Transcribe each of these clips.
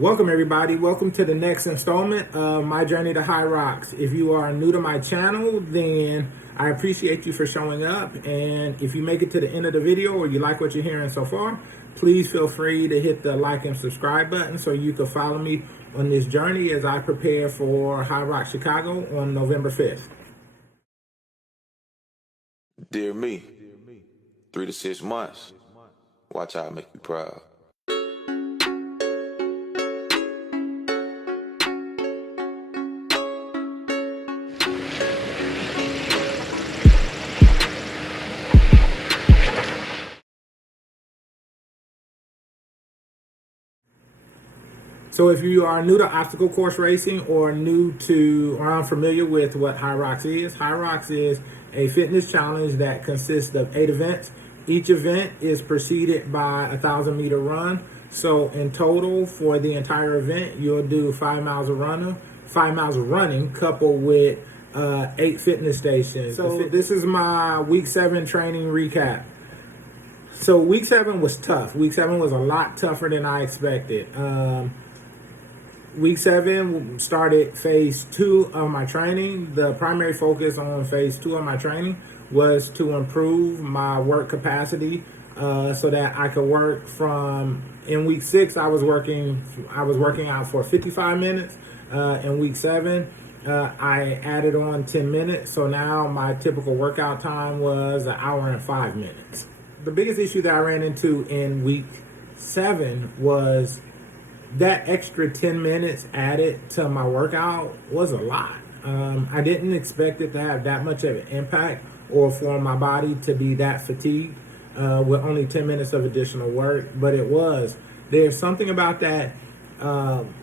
Welcome everybody. Welcome to the next installment of my journey to Hyrox. If you are new to my channel, then I appreciate you for showing up. And if you make it to the end of the video or you like what you're hearing so far, please feel free to hit the like and subscribe button so you can follow me on this journey as I prepare for Hyrox Chicago on November 5th. Dear me, 3 to 6 months. Watch how I make you proud. So if you are new to obstacle course racing or unfamiliar with what Hyrox is a fitness challenge that consists of 8 events. Each event is preceded by a 1,000-meter run. So in total for the entire event, you'll do 5 miles of running coupled with 8 fitness stations. So this is my week 7 training recap. So week 7 was tough. Week 7 was a lot tougher than I expected. Week 7 started phase 2 of my training. The primary focus on phase 2 of my training was to improve my work capacity so that I could work in week 6, I was working out for 55 minutes. In week 7, I added on 10 minutes. So now my typical workout time was 1 hour and 5 minutes. The biggest issue that I ran into in week 7 was that extra 10 minutes added to my workout was a lot. I didn't expect it to have that much of an impact or for my body to be that fatigued with only 10 minutes of additional work, but it was. There's something about that 1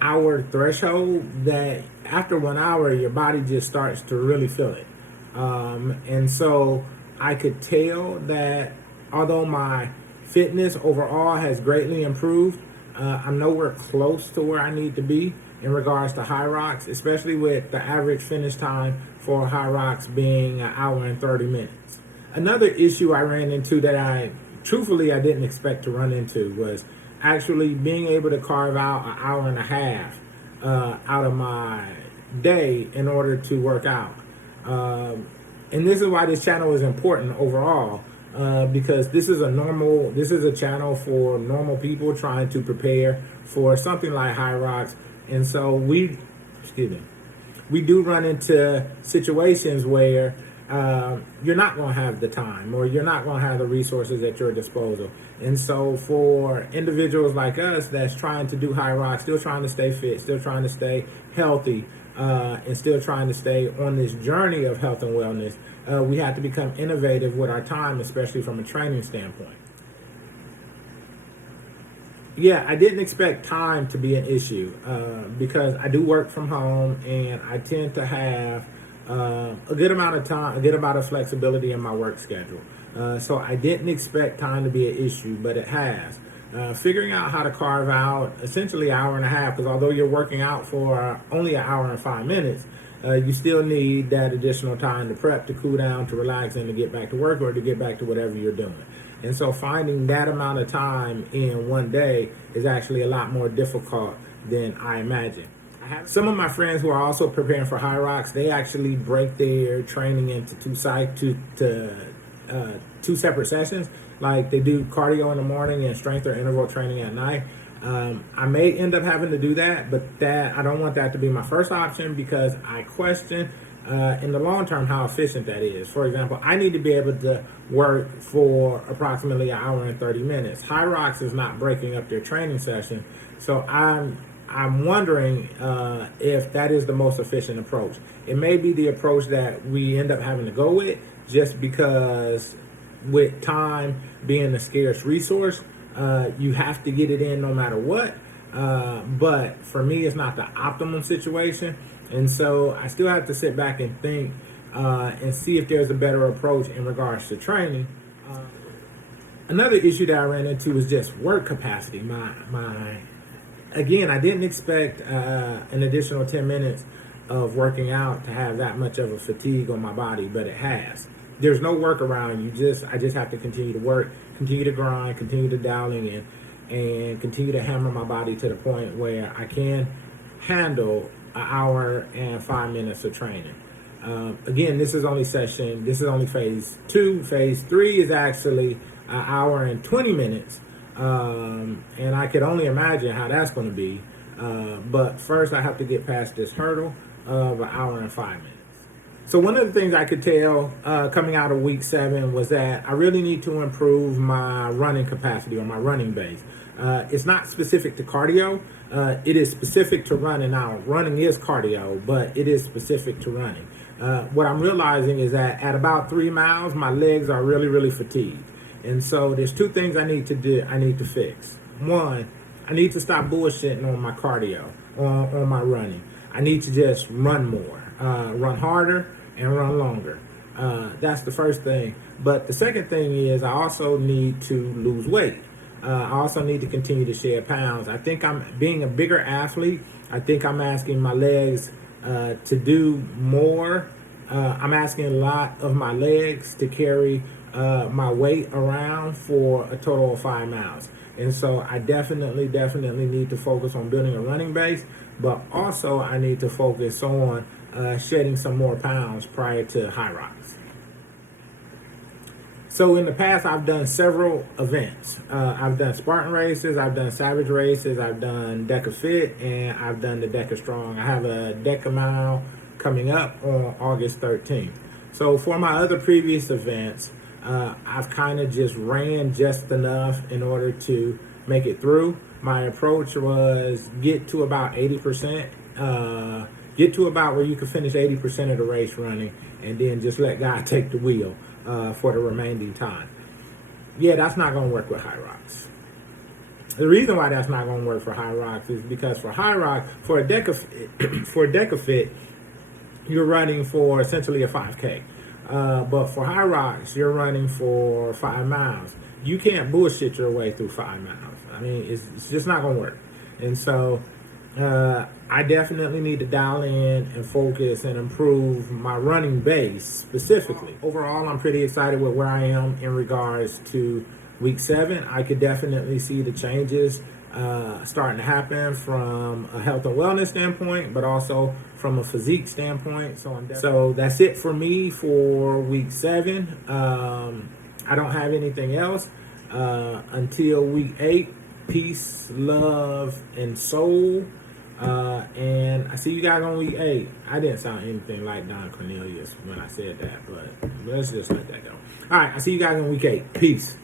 hour threshold that after 1 hour, your body just starts to really feel it. And so I could tell that although my fitness overall has greatly improved, I'm nowhere close to where I need to be in regards to Hyrox, especially with the average finish time for Hyrox being 1 hour and 30 minutes. Another issue I ran into that I didn't expect to run into was actually being able to carve out 1 hour and a half out of my day in order to work out. And this is why this channel is important overall. Because this is a channel for normal people trying to prepare for something like Hyrox. And so we do run into situations where you're not going to have the time or you're not going to have the resources at your disposal. And so for individuals like us that's trying to do Hyrox, still trying to stay fit, still trying to stay healthy, and still trying to stay on this journey of health and wellness, we have to become innovative with our time, especially from a training standpoint. Yeah, I didn't expect time to be an issue because I do work from home and I tend to have a good amount of time, a good amount of flexibility in my work schedule. So I didn't expect time to be an issue, but it has. Figuring out how to carve out essentially 1 hour and a half, because although you're working out for only 1 hour and 5 minutes, you still need that additional time to prep, to cool down, to relax, and to get back to work or to get back to whatever you're doing. And so finding that amount of time in one day is actually a lot more difficult than I imagined. I have some of my friends who are also preparing for Hyrox. They actually break their training into two separate sessions. Like they do cardio in the morning and strength or interval training at night. I may end up having to do that, but I don't want that to be my first option because I question in the long term how efficient that is. For example, I need to be able to work for approximately 1 hour and 30 minutes. Hyrox is not breaking up their training session, so I'm wondering if that is the most efficient approach. It may be the approach that we end up having to go with just because with time being a scarce resource, you have to get it in no matter what. But for me, it's not the optimum situation. And so I still have to sit back and think and see if there's a better approach in regards to training. Another issue that I ran into was just work capacity. Again, I didn't expect an additional 10 minutes of working out to have that much of a fatigue on my body, but it has. There's no workaround. I just have to continue to work, continue to grind, continue to dialing in. and continue to hammer my body to the point where I can handle an hour and 5 minutes of training. Again, this is only phase 2. Phase 3 is actually an hour and 20 minutes. And I could only imagine how that's going to be. But first I have to get past this hurdle of an hour and 5 minutes. So one of the things I could tell coming out of week 7 was that I really need to improve my running capacity or my running base. It's not specific to cardio. It is specific to running. Now, running is cardio, but it is specific to running. What I'm realizing is that at about 3 miles, my legs are really, really fatigued. And so there's 2 things I need to do. I need to fix. One, I need to stop bullshitting on my cardio, on my running. I need to just run more, run harder, and run longer. That's the first thing. But the second thing is I also need to lose weight. I also need to continue to shed pounds. I think being a bigger athlete, I think I'm asking my legs to do more. I'm asking a lot of my legs to carry my weight around for a total of 5 miles. And so I definitely need to focus on building a running base, but also I need to focus on shedding some more pounds prior to Hyrox. So in the past, I've done several events. I've done Spartan races, I've done Savage races, I've done Deca Fit, and I've done the Deca Strong. I have a Deca Mile coming up on August 13th. So for my other previous events, I've kind of just ran just enough in order to make it through. My approach was get to about 80%, get to about where you can finish 80% of the race running, and then just let God take the wheel for the remaining time. Yeah, that's not going to work with Hyrox. The reason why that's not going to work for Hyrox is because for Hyrox, for a Deca Fit, you're running for essentially a 5K. But for Hyrox, you're running for 5 miles. You can't bullshit your way through 5 miles. I mean, it's just not going to work. And so I definitely need to dial in and focus and improve my running base specifically. Overall, I'm pretty excited with where I am in regards to week 7. I could definitely see the changes starting to happen from a health and wellness standpoint, but also from a physique standpoint. So that's it for me for week 7. I don't have anything else until week 8. Peace, love, and soul. And I see you guys on week 8. I didn't sound anything like Don Cornelius when I said that, but let's just let that go. All right, I see you guys on week 8. Peace.